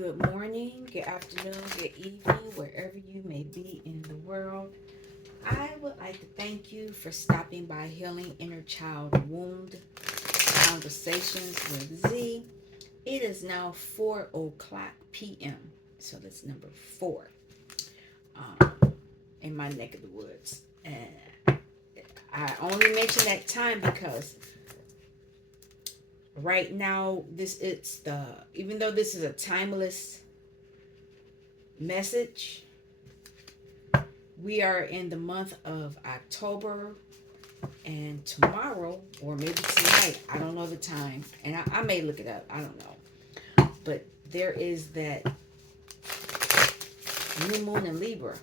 Good morning, good afternoon, good evening, wherever you may be in the world. I would like to thank you for stopping by Healing Inner Child Wound Conversations with Z. It is now 4 o'clock p.m. So that's number 4 um, in my neck of the woods. And I only mention that time because right now even though this is a timeless message, we are in the month of October, and tomorrow, or maybe tonight, I don't know the time, and I may look it up, I don't know. But there is that new moon in Libra,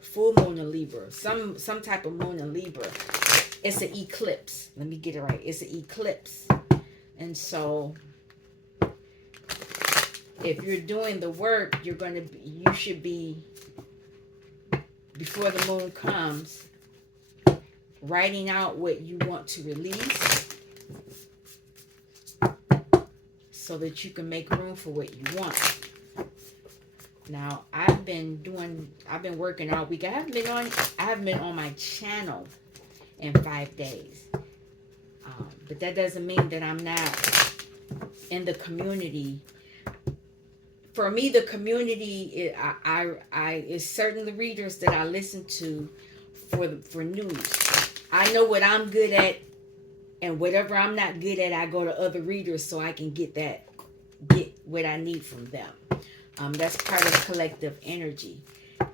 full moon in Libra, some type of moon in Libra. It's an eclipse. Let me get it right. It's an eclipse. And so if you're doing the work, you should be, before the moon comes, writing out what you want to release so that you can make room for what you want. Now, I've been working all week. I haven't been on my channel in 5 days. But that doesn't mean that I'm not in the community. For me, the community, is certainly readers that I listen to for news. I know what I'm good at, and whatever I'm not good at, I go to other readers so I can get what I need from them. That's part of collective energy.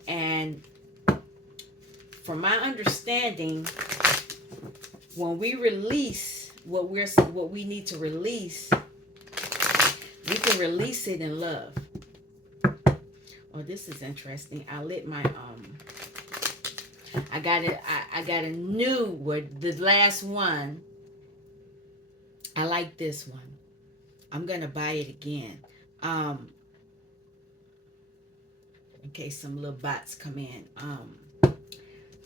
And from my understanding, when we release what we need to release, we can release it in love. Oh, this is interesting. I lit my I got a new one, the last one. I like this one. I'm gonna buy it again. In case some little bots come in.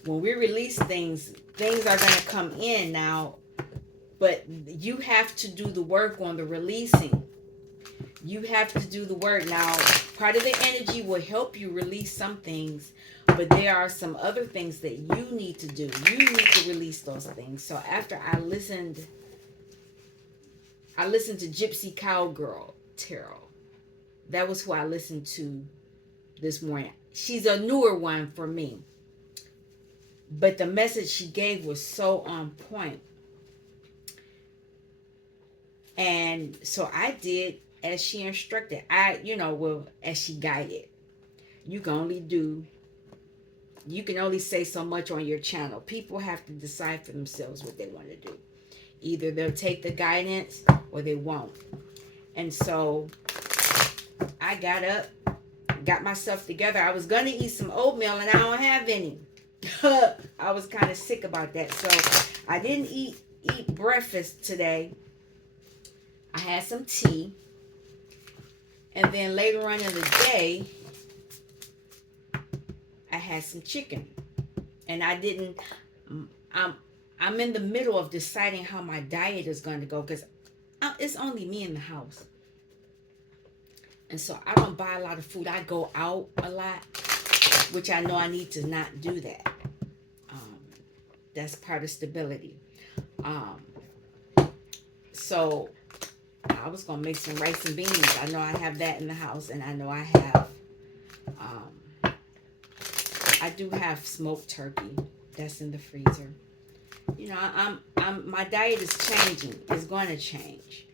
When we release things are gonna come in now, but you have to do the work on the releasing. You have to do the work. Now, part of the energy will help you release some things, but there are some other things that you need to do. You need to release those things. So after I listened to Gypsy Cowgirl Tarot. That was who I listened to this morning. She's a newer one for me. But the message she gave was so on point. And so I did as she instructed. As she guided. You can only say so much on your channel. People have to decide for themselves what they want to do. Either they'll take the guidance or they won't. And so I got up, got myself together. I was going to eat some oatmeal and I don't have any. I was kind of sick about that. So I didn't eat breakfast today. I had some tea. And then later on in the day, I had some chicken. And I'm in the middle of deciding how my diet is going to go because it's only me in the house. And so I don't buy a lot of food. I go out a lot, which I know I need to not do that. That's part of stability. So I was going to make some rice and beans. I know I have that in the house, and I know I do have smoked turkey. That's in the freezer. My diet is changing. It's going to change.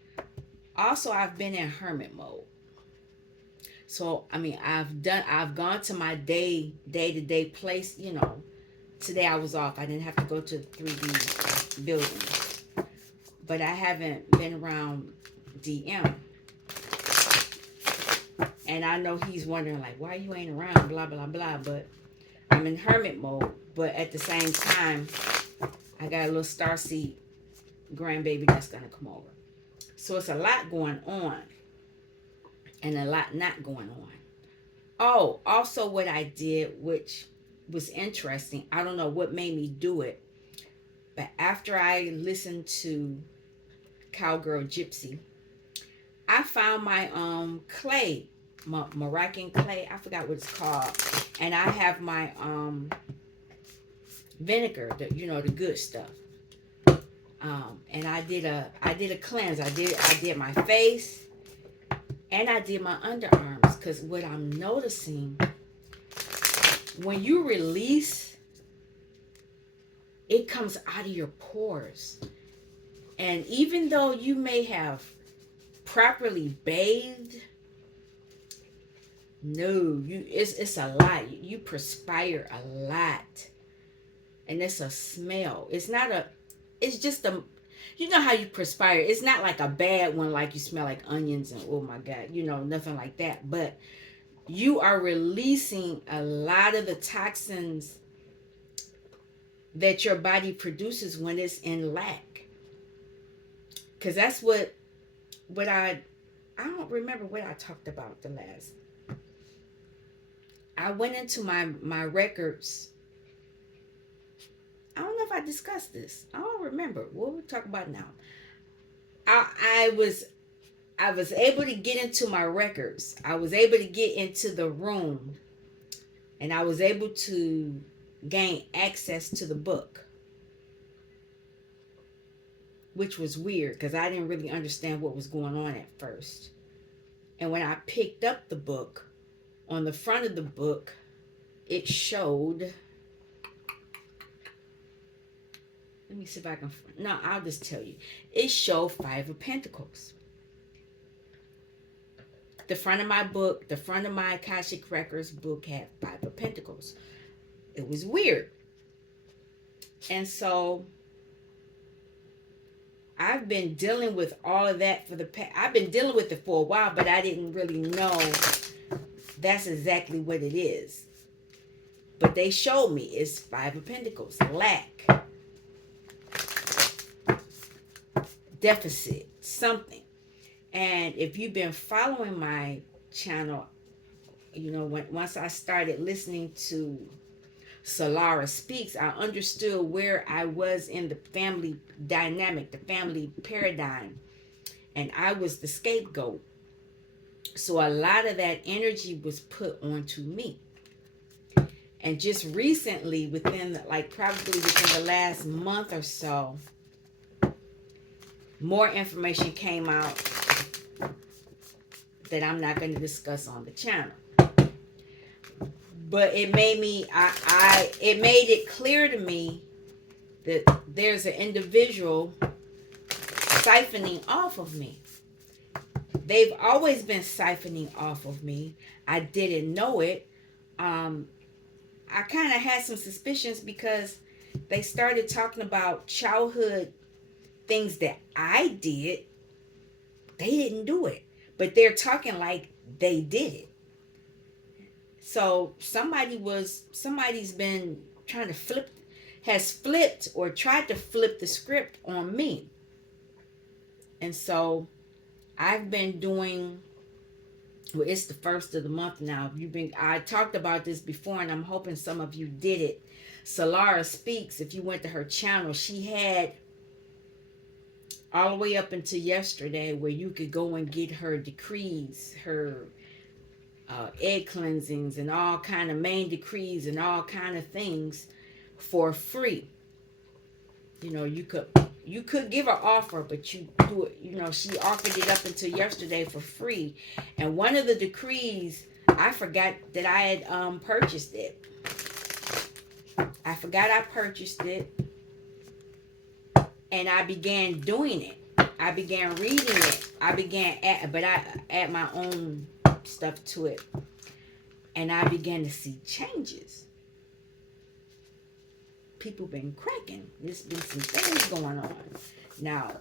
Also, I've been in hermit mode. So, I've gone to my day-to-day place. Today I was off. I didn't have to go to the 3D building. But I haven't been around DM. And I know he's wondering, like, why you ain't around, blah, blah, blah. But I'm in hermit mode. But at the same time, I got a little starseed grandbaby that's going to come over. So it's a lot going on. And a lot not going on. Oh, also what I did, which was interesting. I don't know what made me do it. But after I listened to Cowgirl Gypsy, I found my clay Moroccan clay. I forgot what it's called. And I have my vinegar, the good stuff. And I did a cleanse. I did my face and I did my underarms, because what I'm noticing, when you release, it comes out of your pores. And even though you may have properly bathed, no, it's a lot. You perspire a lot. And it's a smell. It's just you know how you perspire. It's not like a bad one, like you smell like onions and oh my God, nothing like that. But you are releasing a lot of the toxins that your body produces when it's in lack. Because that's what I don't remember what I talked about the last. I went into my records. I don't know if I discussed this. I don't remember. What we'll talk about now. I was able to get into my records. I was able to get into the room, and I was able to gain access to the book, which was weird because I didn't really understand what was going on at first. And when I picked up the book, on the front of the book, it showed. Let me see if I can. No, I'll just tell you. It showed 5 of Pentacles. The front of my book, the front of my Akashic Records book had 5 of Pentacles. It was weird. And so I've been dealing with all of that I've been dealing with it for a while, but I didn't really know that's exactly what it is. But they showed me it's 5 of Pentacles. Lack. Deficit. Something. And if you've been following my channel, once I started listening to Solara Speaks, I understood where I was in the family dynamic, the family paradigm. And I was the scapegoat. So a lot of that energy was put onto me. And just recently, probably within the last month or so, more information came out that I'm not going to discuss on the channel. But it made it clear to me that there's an individual siphoning off of me. They've always been siphoning off of me. I didn't know it. I kind of had some suspicions because they started talking about childhood things that I did. They didn't do it, but they're talking like they did it. So somebody's been trying to has flipped or tried to flip the script on me. And so I've been doing, well, it's the first of the month now. I talked about this before, and I'm hoping some of you did it. Solara Speaks, if you went to her channel, she had all the way up until yesterday where you could go and get her decrees, her egg cleansings, and all kind of main decrees and all kind of things for free. You could give her offer, but you do it. She offered it up until yesterday for free. And one of the decrees, I forgot that I had purchased it. I forgot I purchased it. And I began doing it. I began reading it. I add my own stuff to it. And I began to see changes. People been cracking. There's been some things going on. Now,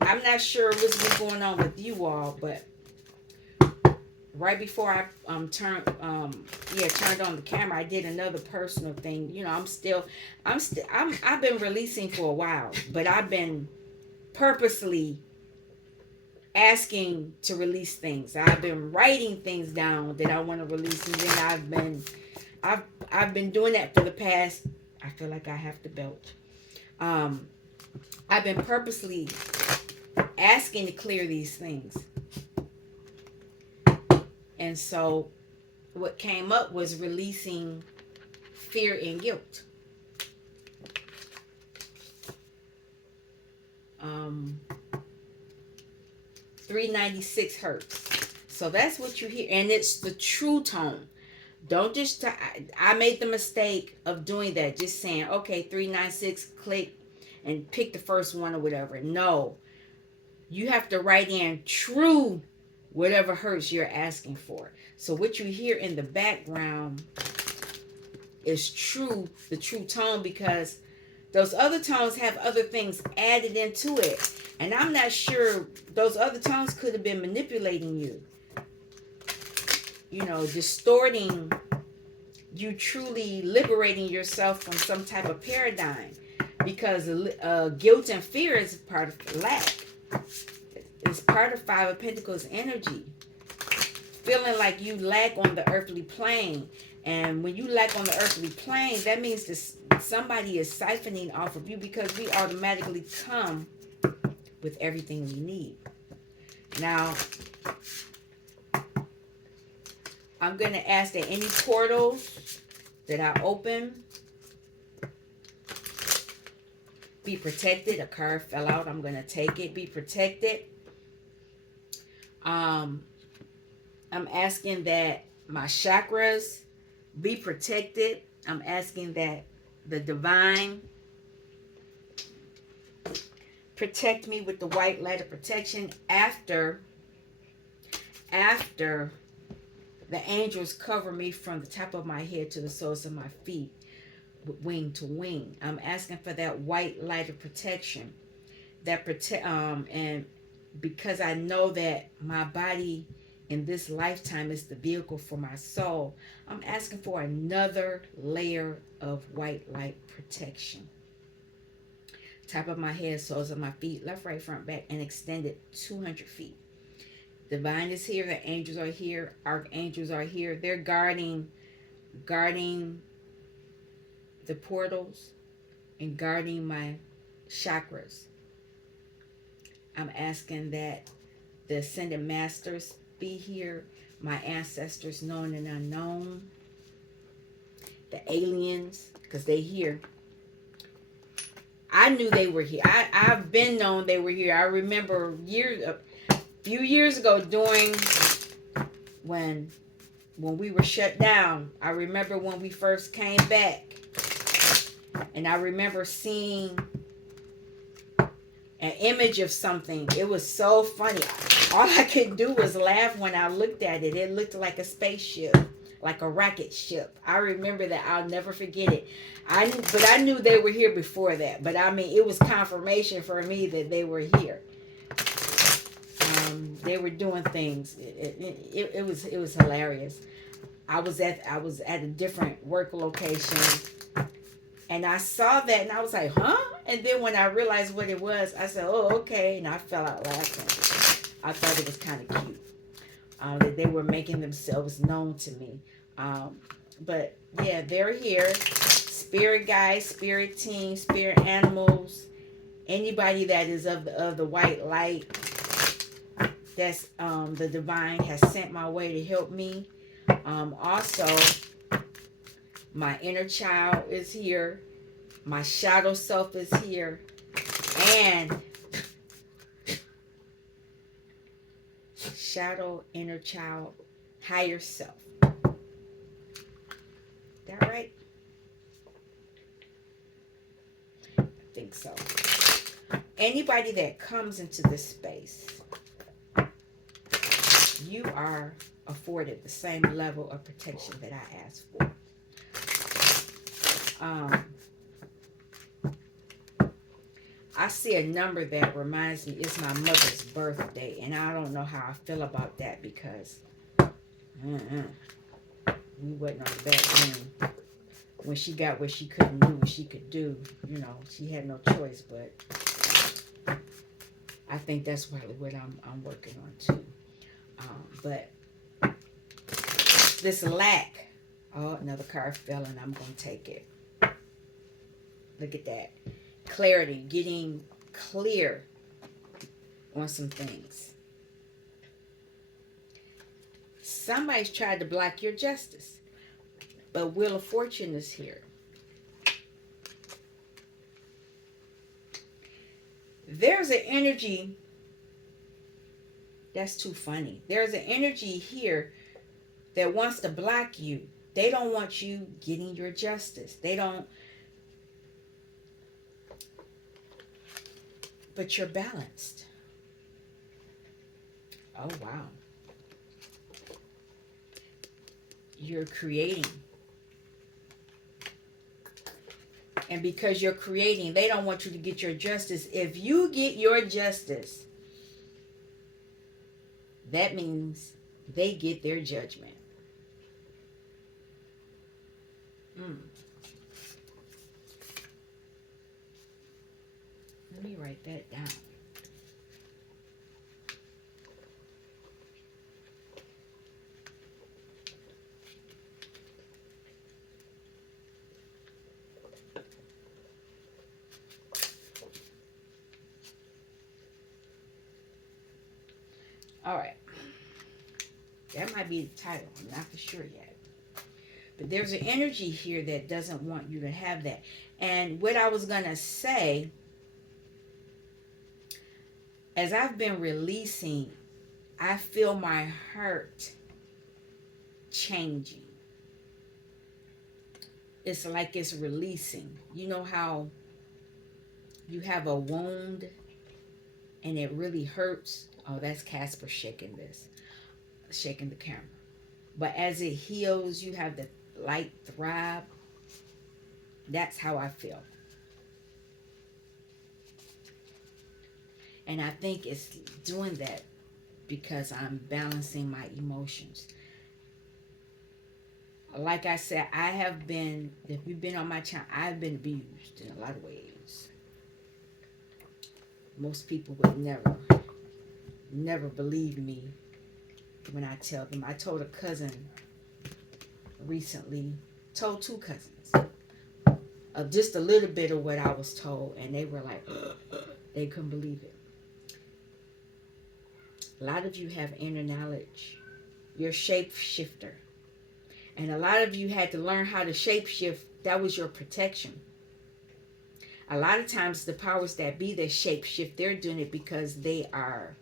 I'm not sure what's been going on with you all, but right before I turned on the camera, I did another personal thing. I've been releasing for a while, but I've been purposely asking to release things. I've been writing things down that I want to release, and then I've been doing that for the past, I feel like I have to belch. I've been purposely asking to clear these things. And so what came up was releasing fear and guilt. 396 hertz. So that's what you hear. And it's the true tone. Don't just, I made the mistake of doing that. Just saying, okay, 396, click, and pick the first one or whatever. No. You have to write in true whatever hertz you're asking for. So what you hear in the background is true, the true tone, because those other tones have other things added into it. And I'm not sure, those other tones could have been manipulating you. You know, distorting you, truly liberating yourself from some type of paradigm. Because guilt and fear is part of lack. It's part of Five of Pentacles energy. Feeling like you lack on the earthly plane. And when you lack on the earthly plane, that means that somebody is siphoning off of you, because we automatically come with everything we need. Now, I'm going to ask that any portals that I open be protected. A card fell out. I'm going to take it. Be protected. I'm asking that my chakras be protected. I'm asking that the divine protect me with the white light of protection after the angels cover me from the top of my head to the soles of my feet, wing to wing. I'm asking for that white light of protection, and because I know that my body in this lifetime is the vehicle for my soul, I'm asking for another layer of white light protection. Top of my head, soles of my feet, left, right, front, back, and extended 200 feet. Divine is here. The angels are here. Archangels are here. They're guarding the portals and guarding my chakras. I'm asking that the ascended masters be here, my ancestors known and unknown, the aliens, because they here. I knew they were here. I've been known they were here. I remember a few years ago, during when we were shut down. I remember when we first came back, and I remember seeing an image of something. It was so funny. All I could do was laugh when I looked at it. It looked like a spaceship, like a rocket ship. I remember that. I'll never forget it. But I knew they were here before that. But I mean, it was confirmation for me that they were here. They were doing things. It was hilarious. I was at a different work location, and I saw that, and I was like, huh? And then when I realized what it was, I said, oh, okay. And I fell out laughing. I thought it was kind of cute that they were making themselves known to me. But yeah, they're here. Spirit guides, spirit team, spirit animals, anybody that is of the white light, that's the divine has sent my way to help me. Also, my inner child is here. My shadow self is here. And shadow, inner child, higher self. That right? I think so. Anybody that comes into this space, you are afforded the same level of protection that I asked for. I see a number that reminds me it's my mother's birthday, and I don't know how I feel about that, because we wasn't on the back end when she got what she couldn't do what she could do. You know, she had no choice. But I think that's probably what I'm working on too. But this lack. Oh, another card fell, and I'm going to take it. Look at that. Clarity. Getting clear on some things. Somebody's tried to block your justice. But Wheel of Fortune is here. There's an energy that's too funny. There's an energy here that wants to block you. They don't want you getting your justice. They don't. But you're balanced. Oh, wow. You're creating. And because you're creating, they don't want you to get your justice. If you get your justice, that means they get their judgment. Let me write that down. All right. That might be the title. I'm not for sure yet. But there's an energy here that doesn't want you to have that. And what I was going to say, as I've been releasing, I feel my heart changing. It's like it's releasing. You know how you have a wound and it really hurts? Oh, that's Casper shaking the camera. But as it heals, you have the light throb. That's how I feel. And I think it's doing that because I'm balancing my emotions. Like I said, I have been, if you've been on my channel, I've been abused in a lot of ways. Most people would never believe me when I tell them. I told a cousin recently, told two cousins, of just a little bit of what I was told, and they were like, they couldn't believe it. A lot of you have inner knowledge. You're a shapeshifter. And a lot of you had to learn how to shapeshift. That was your protection. A lot of times the powers that be that shapeshift, they're doing it because they are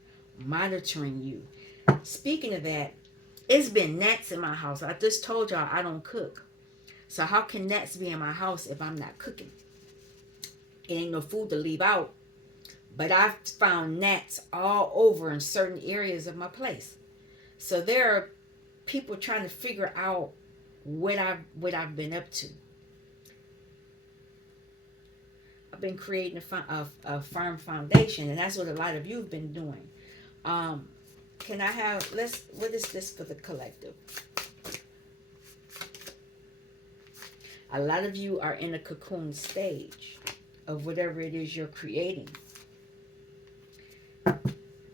monitoring you. Speaking of that, it's been gnats in my house. I just told y'all I don't cook. So how can gnats be in my house if I'm not cooking? It ain't no food to leave out. But I've found gnats all over in certain areas of my place. So there are people trying to figure out what I've been up to. I've been creating a firm foundation, and that's what a lot of you have been doing. Can I have, what is this for the collective? A lot of you are in a cocoon stage of whatever it is you're creating.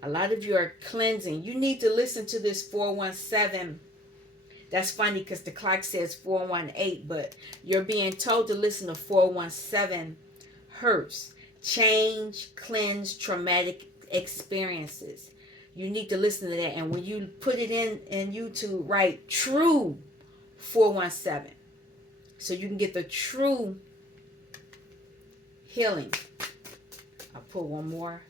A lot of you are cleansing. You need to listen to this 417. That's funny because the clock says 418, but you're being told to listen to 417 hertz. Change, cleanse, traumatic experiences. You need to listen to that. And when you put it in YouTube, write true 417. So you can get the true healing. I'll put one more.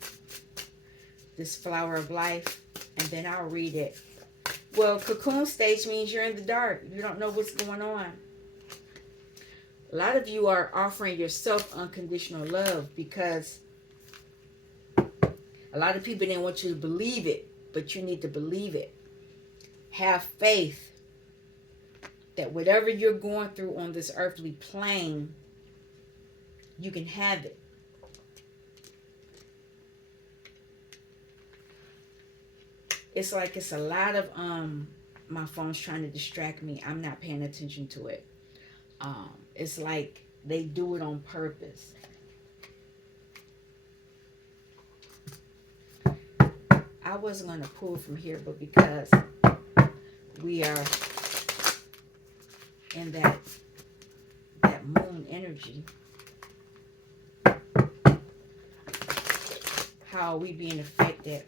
This flower of life, and then I'll read it. Well, cocoon stage means you're in the dark. You don't know what's going on. A lot of you are offering yourself unconditional love because a lot of people didn't want you to believe it, but you need to believe it. Have faith that whatever you're going through on this earthly plane, you can have it. It's like it's a lot of my phone's trying to distract me. I'm not paying attention to it. It's like they do it on purpose. I wasn't going to pull from here, but because we are in that moon energy, how are we being affected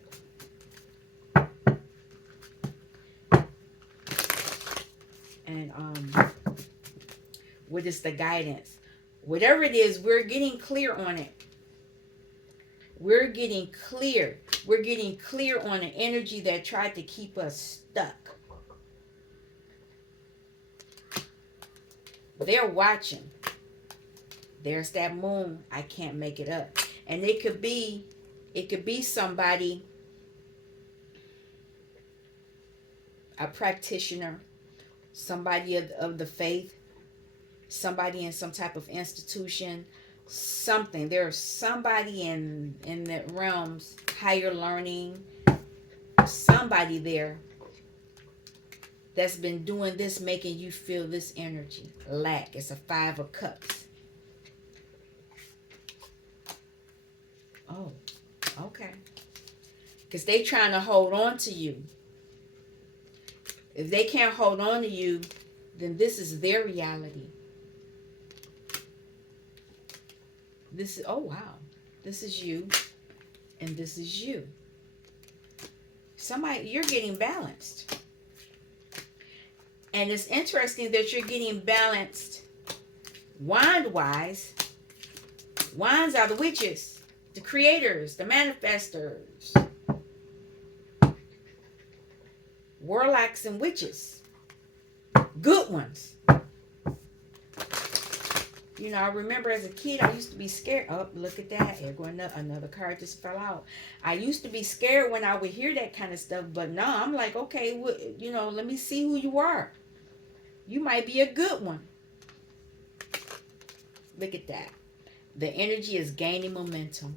but it's the guidance. Whatever it is, we're getting clear on it. We're getting clear. We're getting clear on an energy that tried to keep us stuck. They're watching. There's that moon. I can't make it up. And it could be somebody, a practitioner, somebody of the faith, somebody in some type of institution, something. There's somebody in the realms, higher learning, somebody there that's been doing this, making you feel this energy. Lack. It's a 5 of Cups. Oh, okay. Because they trying to hold on to you. If they can't hold on to you, then this is their reality. This is, oh wow. This is you. And this is you. Somebody, you're getting balanced. And it's interesting that you're getting balanced wand-wise. Wands are the witches, the creators, the manifestors, warlocks and witches. Good ones. You know, I remember as a kid, I used to be scared. Oh, look at that. Here going another card just fell out. I used to be scared when I would hear that kind of stuff. But now I'm like, okay, well, you know, let me see who you are. You might be a good one. Look at that. The energy is gaining momentum.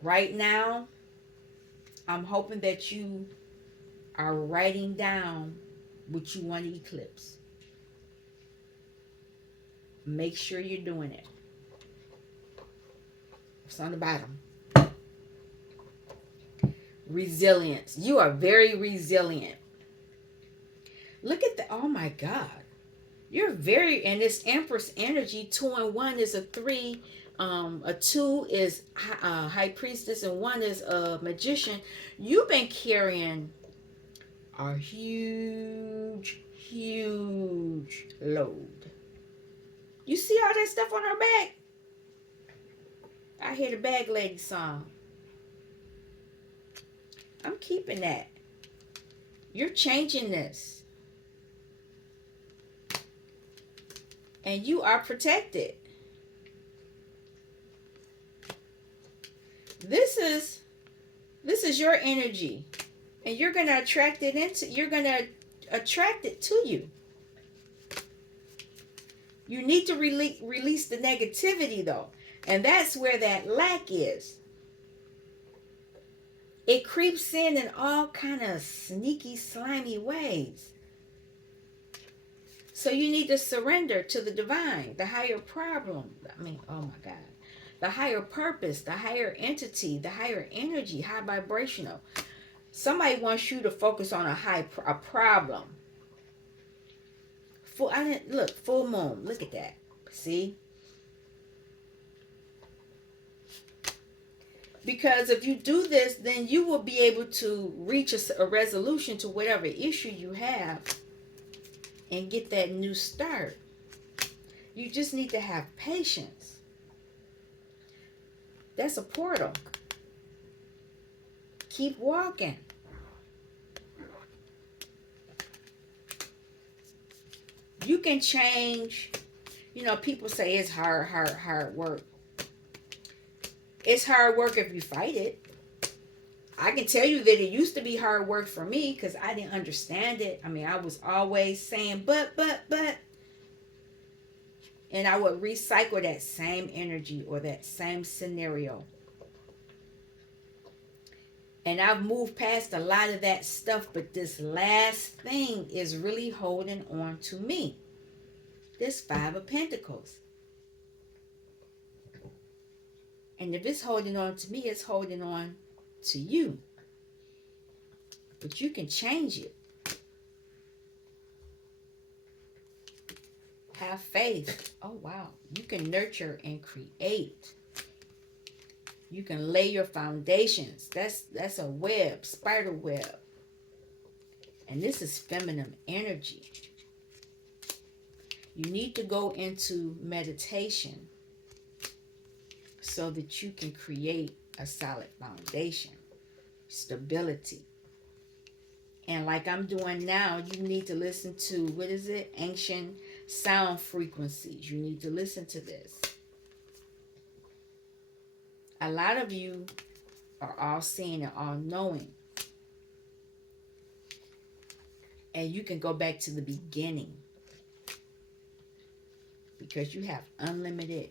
Right now, I'm hoping that you are writing down what you want to eclipse. Make sure you're doing it. It's on the bottom. Resilience. You are very resilient. Look at the, oh my God. You're very, and this Empress energy, 2 and 1 is a 3. A 2 is High Priestess and 1 is a Magician. You've been carrying a huge, huge load. You see all that stuff on her back? I hear the Bag Lady song. I'm keeping that. You're changing this. And you are protected. This is your energy. And you're going to attract it to you. You need to release the negativity though. And that's where that lack is. It creeps in all kind of sneaky, slimy ways. So you need to surrender to the divine, the higher problem. Oh my God. The higher purpose, the higher entity, the higher energy, high vibrational. Somebody wants you to focus on a problem. Full moon. Look at that. See? Because if you do this, then you will be able to reach a resolution to whatever issue you have and get that new start. You just need to have patience. That's a portal. Keep walking. You can change. You know, people say it's hard work. It's hard work if you fight it. I can tell you that it used to be hard work for me because I didn't understand it. I was always saying, but. And I would recycle that same energy or that same scenario. And I've moved past a lot of that stuff, but this last thing is really holding on to me. This 5 of Pentacles. And if it's holding on to me, it's holding on to you. But you can change it. Have faith. Oh, wow. You can nurture and create. You can lay your foundations. That's a web, spider web. And this is feminine energy. You need to go into meditation so that you can create a solid foundation, stability. And like I'm doing now, you need to listen to, what is it? Ancient sound frequencies. You need to listen to this. A lot of you are all seeing and all knowing. And you can go back to the beginning because you have unlimited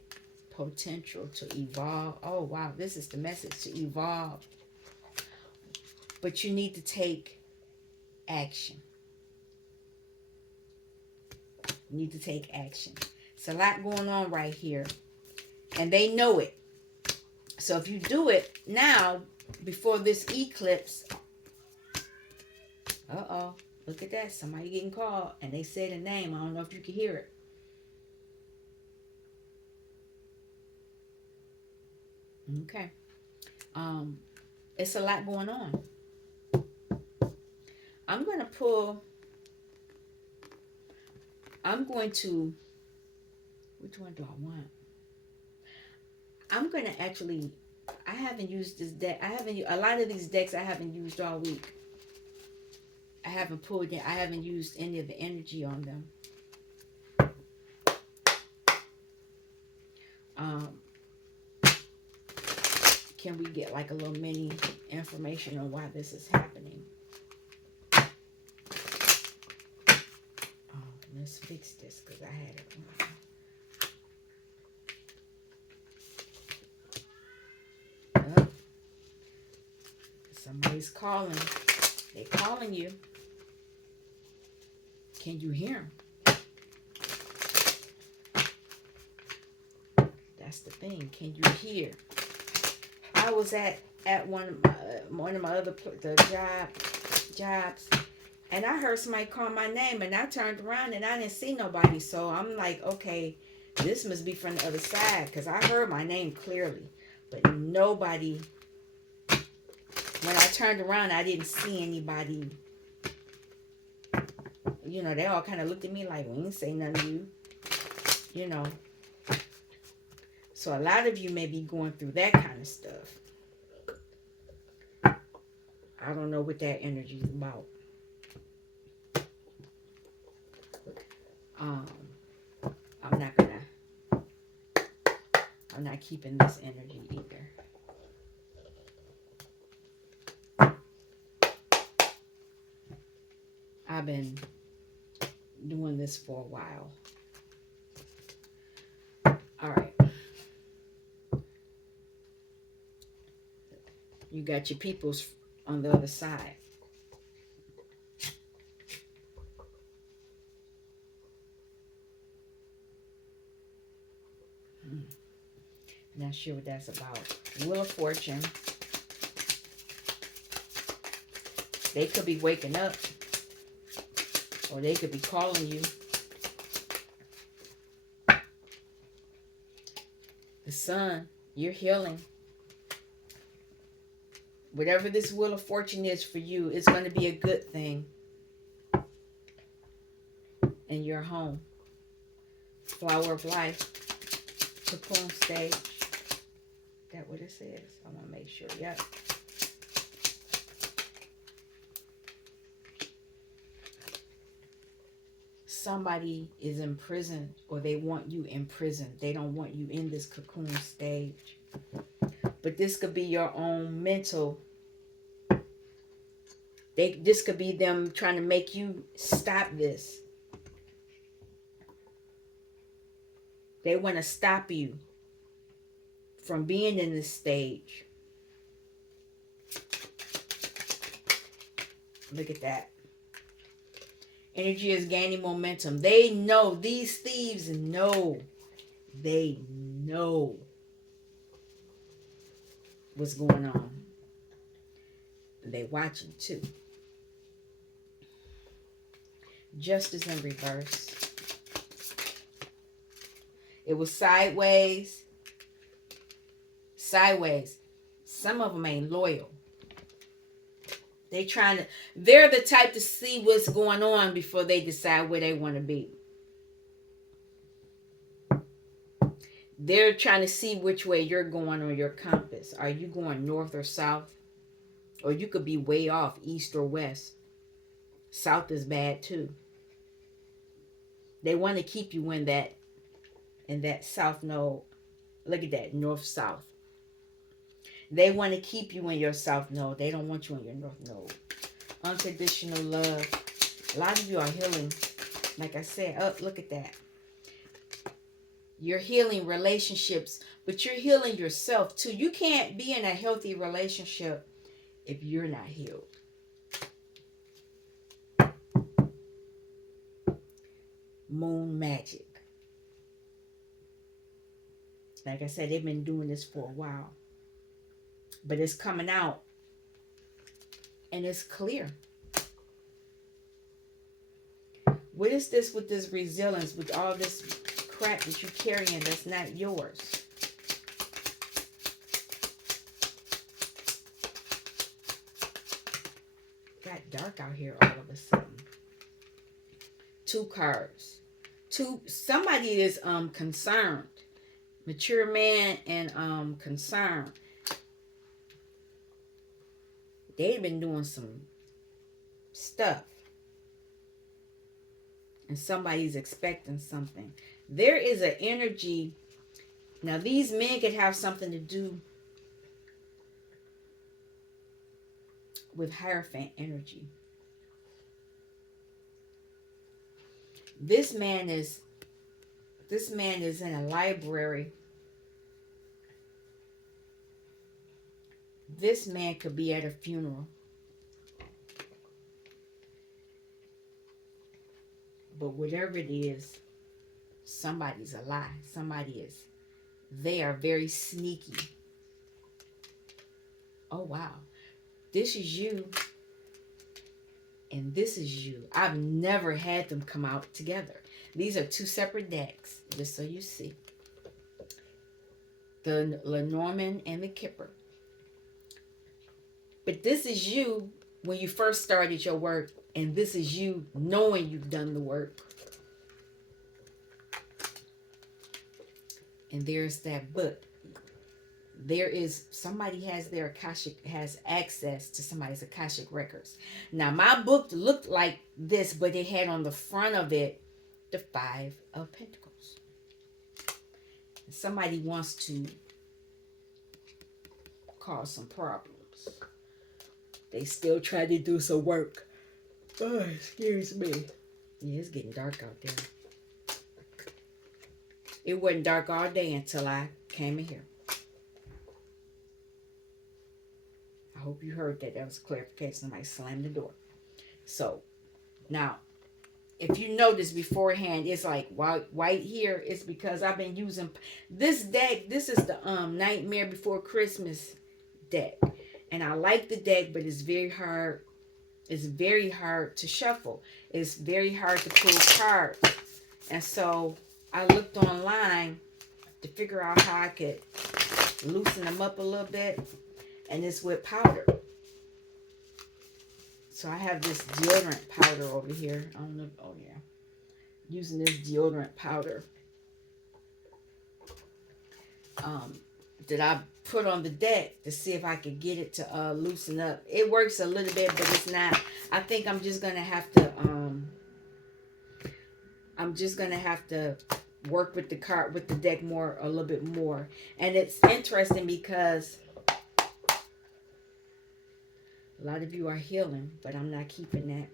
potential to evolve. Oh, wow. This is the message, to evolve. But you need to take action. You need to take action. It's a lot going on right here. And they know it. So if you do it now, before this eclipse, look at that. Somebody getting called. And they said a name. I don't know if you can hear it. Okay. It's a lot going on. I'm going to, which one do I want? I'm going to actually, I haven't used this deck. A lot of these decks I haven't used all week. I haven't used any of the energy on them. Can we get like a little mini information on why this is happening? Let's fix this because I had it wrong. Somebody's calling. They're calling you. Can you hear them? That's the thing. Can you hear? I was at one of my other jobs, and I heard somebody call my name, and I turned around and I didn't see nobody. So I'm like, okay, this must be from the other side because I heard my name clearly, but nobody. When I turned around, I didn't see anybody. You know, they all kind of looked at me like, we didn't say nothing to you. You know. So a lot of you may be going through that kind of stuff. I don't know what that energy is about. I'm not keeping this energy either. I've been doing this for a while. All right. You got your peoples on the other side. Not sure what that's about. Wheel of Fortune. They could be waking up. Or they could be calling you. The Sun. You're healing. Whatever this Wheel of Fortune is for you, it's going to be a good thing. In your home. Flower of Life. Cocoon stage. Is that what it says? I want to make sure. Yep. Somebody is in prison, or they want you in prison. They don't want you in this cocoon stage. But this could be your own mental. This could be them trying to make you stop this. They want to stop you from being in this stage. Look at that. Energy is gaining momentum. They know. These thieves know. They know what's going on. They watching too. Justice in reverse. It was sideways. Sideways. Some of them ain't loyal. They're the type to see what's going on before they decide where they want to be. They're trying to see which way you're going on your compass. Are you going north or south? Or you could be way off, east or west. South is bad too. They want to keep you in that south node. Look at that, north south. They want to keep you in your south node. They don't want you in your north node. Unconditional love. A lot of you are healing. Like I said, oh, look at that. You're healing relationships, but you're healing yourself too. You can't be in a healthy relationship if you're not healed. Moon magic. Like I said, they've been doing this for a while. But it's coming out. And it's clear. What is this with this resilience, with all this crap that you're carrying that's not yours? Got dark out here all of a sudden. 2 cards. Somebody is concerned. Mature man and concerned. They've been doing some stuff. And somebody's expecting something. There is an energy. Now, these men could have something to do with Hierophant energy. This man is in a library. This man could be at a funeral. But whatever it is, somebody's a lie. Somebody is. They are very sneaky. Oh, wow. This is you. And this is you. I've never had them come out together. These are 2 separate decks, just so you see. The Lenormand and the Kipper. But this is you when you first started your work. And this is you knowing you've done the work. And there's that book. There is, somebody has their Akashic, has access to somebody's Akashic records. Now, my book looked like this, but it had on the front of it the 5 of Pentacles. Somebody wants to cause some problems. They still try to do some work. Oh, excuse me. Yeah, it's getting dark out there. It wasn't dark all day until I came in here. I hope you heard that. That was clarification. Somebody slammed the door. So, now, if you notice beforehand, it's like white here. It's because I've been using this deck. This is the Nightmare Before Christmas deck. And I like the deck, but it's very hard. It's very hard to shuffle. It's very hard to pull cards. And so I looked online to figure out how I could loosen them up a little bit. And it's with powder. So I have this deodorant powder over here. I don't know. Oh, yeah. Using this deodorant powder. That I put on the deck to see if I could get it to loosen up. It works a little bit, but it's not. I think I'm just gonna have to work with the deck a little bit more. And it's interesting because a lot of you are healing, but I'm not keeping that.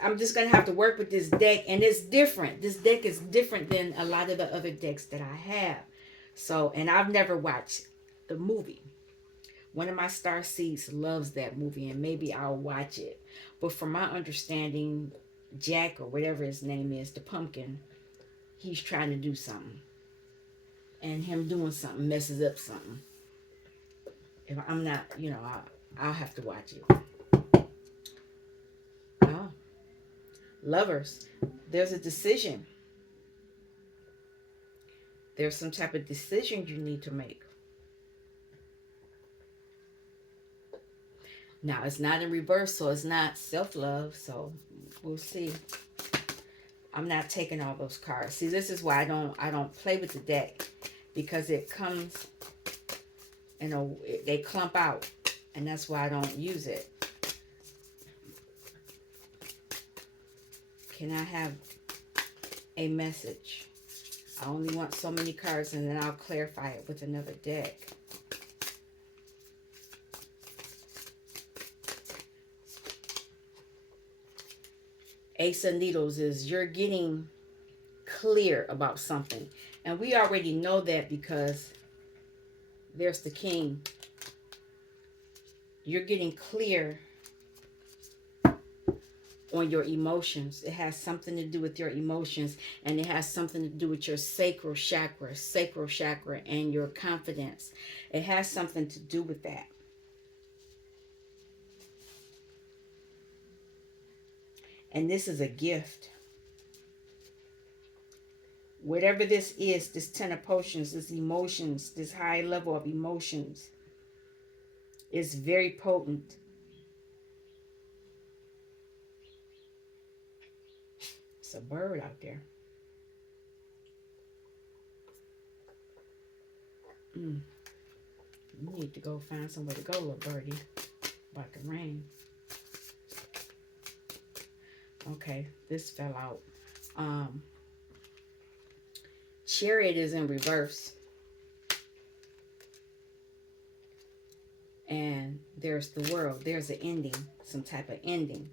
I'm just going to have to work with this deck. And it's different. This deck is different than a lot of the other decks that I have. So, and I've never watched the movie. One of my star seeds loves that movie. And maybe I'll watch it. But from my understanding, Jack or whatever his name is, the pumpkin, he's trying to do something. And him doing something messes up something. If I'm not, I'll have to watch it. Oh. Lovers, there's a decision. There's some type of decision you need to make. Now, it's not in reverse, so it's not self-love, so we'll see. I'm not taking all those cards. See, this is why I don't play with the deck, because it comes they clump out, and that's why I don't use it. Can I have a message? I only want so many cards, and then I'll clarify it with another deck. Ace of Needles is you're getting clear about something. And we already know that because there's the King. You're getting clear on your emotions. It has something to do with your emotions, and it has something to do with your sacral chakra, and your confidence. It has something to do with that. And this is a gift. Whatever this is, this 10 of Potions, this emotions, this high level of emotions, is very potent. It's a bird out there. You need to go find somewhere to go, little birdie. About to rain. Okay, this fell out. Chariot is in reverse. And there's the World. There's an ending. Some type of ending.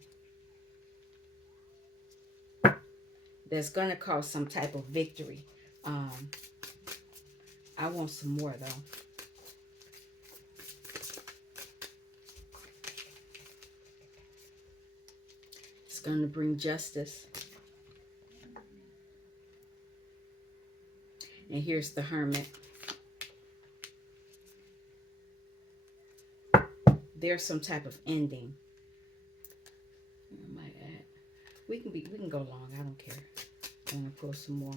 That's going to cause some type of victory. I want some more, though. It's going to bring justice. And here's the Hermit. There's some type of ending. Where am I at? We can go long. I don't care. I'm going to pull some more.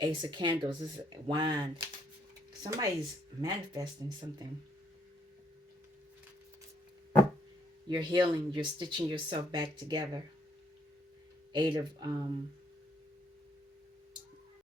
Ace of Candles. This is wand. Somebody's manifesting something. You're healing. You're stitching yourself back together. Eight of